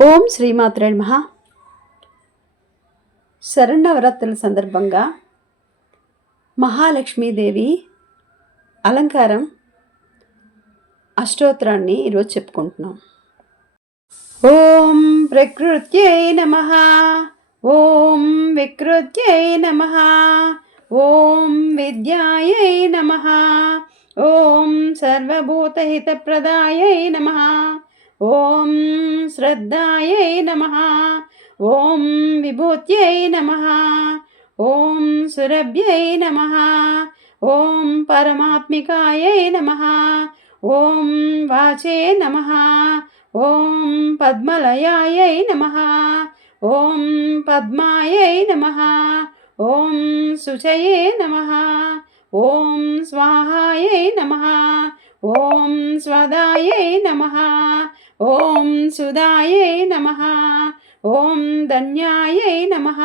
ఓం శ్రీమాత్రే నమః. శరన్నవరాత్రుల సందర్భంగా మహాలక్ష్మీదేవి అలంకారం అష్టోత్తరాన్ని ఈరోజు చెప్పుకుంటున్నాం. ఓం ప్రకృత్యై నమః, ఓం వికృత్యై నమః, ఓం విద్యాయై నమః, ఓం సర్వభూతహితప్రదాయై నమః, ఓం శ్రద్ధాయై నమః, ఓం విభూత్యై నమః, ఓం సురభ్యై నమః, ఓం పరమాత్మికాయై నమః, ఓం వాచే నమః, ఓం పద్మలయాయై నమః, ఓం పద్మాయై నమః, ఓం శుచయే నమః, ఓం స్వాహాయై నమః, ఓం స్వదాయై నమః, ఓం సుదాయై నమః, ఓం ధన్యాయై నమః,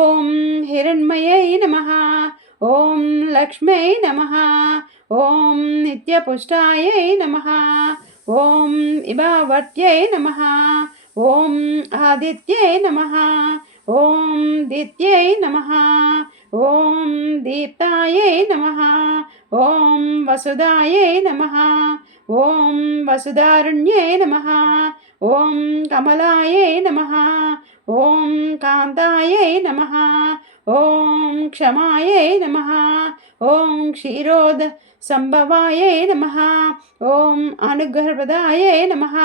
ఓం హిరణ్మయై నమః, ఓం లక్ష్మై నమః, ఓం నిత్యపుష్టాయై నమః, ఓం ఇభావట్యై నమః, ఓం ఆదిత్యై నమః, ఓం దిత్యై నమః, ఓం దీప్తాయై నమః, ఓం వసుదాయై నమః, ఓం వసుదారుణ్యై నమః, ఓం కమలాయై నమః, ఓం కాంతాయై నమః, ఓం క్షమాయై నమః, ఓం క్షీరోద సంభవాయై నమః, ఓం అనుగ్రహప్రదాయై నమః,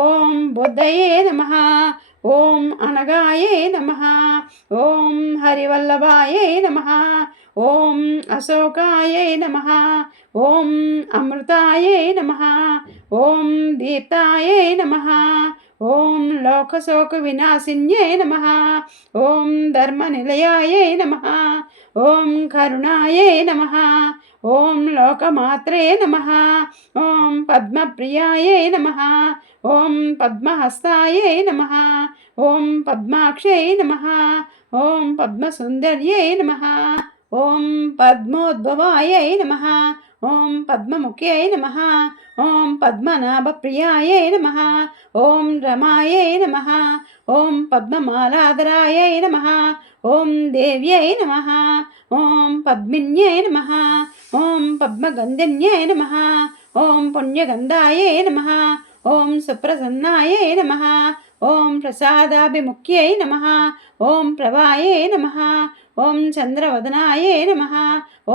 ఓం బుద్ధయే నమః, ఓం అనగాయై నమః, ఓం హరివల్లభాయై నమః, ఓం అశోకాయై నమః, ఓం అమృతాయై నమః, ఓం దీప్తాయై నమః, ఓం లోకశోక వినాశిన్యై నమః, ఓం ధర్మనిలయాయై నమః, ఓం కరుణాయై నమః, ఓం లోకమాత్రే నమః, ఓం పద్మప్రియాయై నమః, ఓం పద్మహస్తాయై నమః, ఓం పద్మాక్షై నమః, ఓం పద్మసుందర్యై నమః, ఓం పద్మోద్భవాయై నమః, ఓం పద్మముఖ్యై నమః, ఓం పద్మనాభప్రియాయై నమః, ఓం రమాయై నమః, ఓం పద్మమాలాధరాయై నమః, ఓం దేవ్యై నమః, ఓం పద్మిన్యై నమః, ఓం పద్మగంధిన్యై నమః, ఓం పుణ్యగంధాయై నమః, ఓం సుప్రసన్నాయై నమః, ఓం ప్రసాదాభిముఖ్యై నమః, ఓం ప్రభాయై నమః, ఓం చంద్రవదనాయై నమః,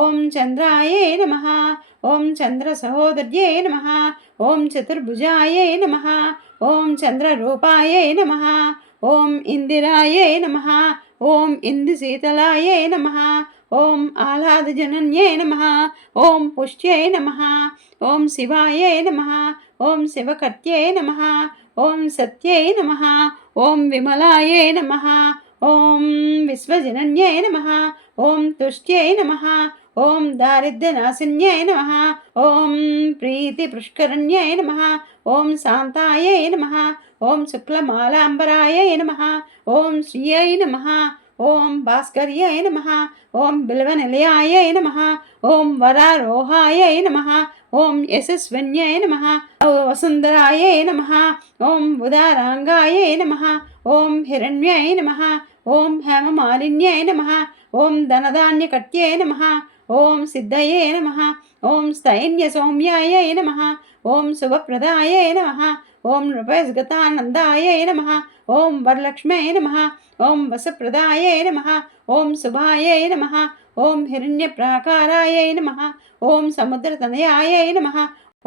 ఓం చంద్రాయై నమః, ఓం చంద్రసహోదర్యై నమః, ఓం చతుర్భుజాయై నమః, ఓం చంద్రరూపాయై నమః, ఓం ఇందిరాయై నమః, ఓం ఇందుశీతలాయై నమః, ఓం ఆహ్లాదజనన్యై నమః, ఓం పుష్ట్యై నమః, ఓం శివాయై నమః, ఓం శివకర్త్యై నమః, ఓం సత్యై నమః, ఓం విమలాయై నమః, ఓం విశ్వజనన్యై నమః, ఓం తుష్ట్యై నమః, ఓం దారిద్ర్యనాశిన్యై నమః, ఓం ప్రీతిపుష్కరణ్యై నమః, ఓం శాంతాయై నమః, ఓం శుక్లమాలాంబరాయై నమః, ఓం శ్రీయై నమః, ఓం భాస్కర్యై నమః, ఓం బిల్వనిలయాయై నమః, ఓం వరారోహాయై నమః, ఓం యశస్వన్యై నమః, వసుంధరాయై నమః, ఓం ఉదారాంగాయై నమః, ఓం హిరణ్యై నమః, ఓం హేమమాలిన్యై నమః, ఓం ధనధాన్యకట్యై నమః, ఓం సిద్ధయే నమః, ఓం స్థైన్య సౌమ్యాయై నమః, ఓం శుభప్రదాయై నమః, ఓం నృపయస్గతానందాయై నమః, ఓం వరలక్ష్మై నమః, ఓం వసప్రదాయై నమః, ఓం శుభాయై నమః, ఓం హిరణ్యప్రాకారాయై నమః, ఓం సముద్రతనయాయై నమః,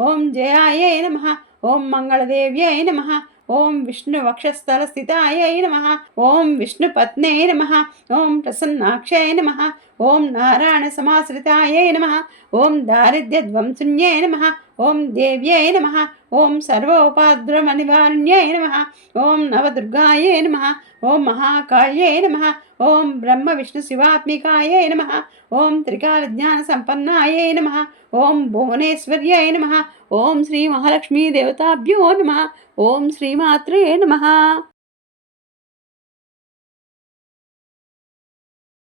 ఓం జయాయై నమః, ఓం మంగళదేవ్యై నమః, ఓం విష్ణువక్షస్థలస్థితాయై నమః, ఓం విష్ణుపత్న్యై నమః, ఓం ప్రసన్నాక్షై నమః, ఓం నారాయణ సమాశ్రితాయై నమః, ఓం దారిద్ర్యధ్వంసున్యై నమః, ఓం దేవ్యై నమః, ఓం సర్వోపద్రవనివారణ్యై నమః, ఓం నవదుర్గాయై నమః, ఓం మహాకాళ్యై నమః, ఓం బ్రహ్మ విష్ణు శివాత్మికాయై నమః, ఓం త్రికాలజ్ఞాన సంపన్నాయై నమః, ఓం భువనేశ్వర్యై నమః, ఓం శ్రీ మహాలక్ష్మీ దేవతాభ్యో నమః, ఓం శ్రీమాత్రే నమః.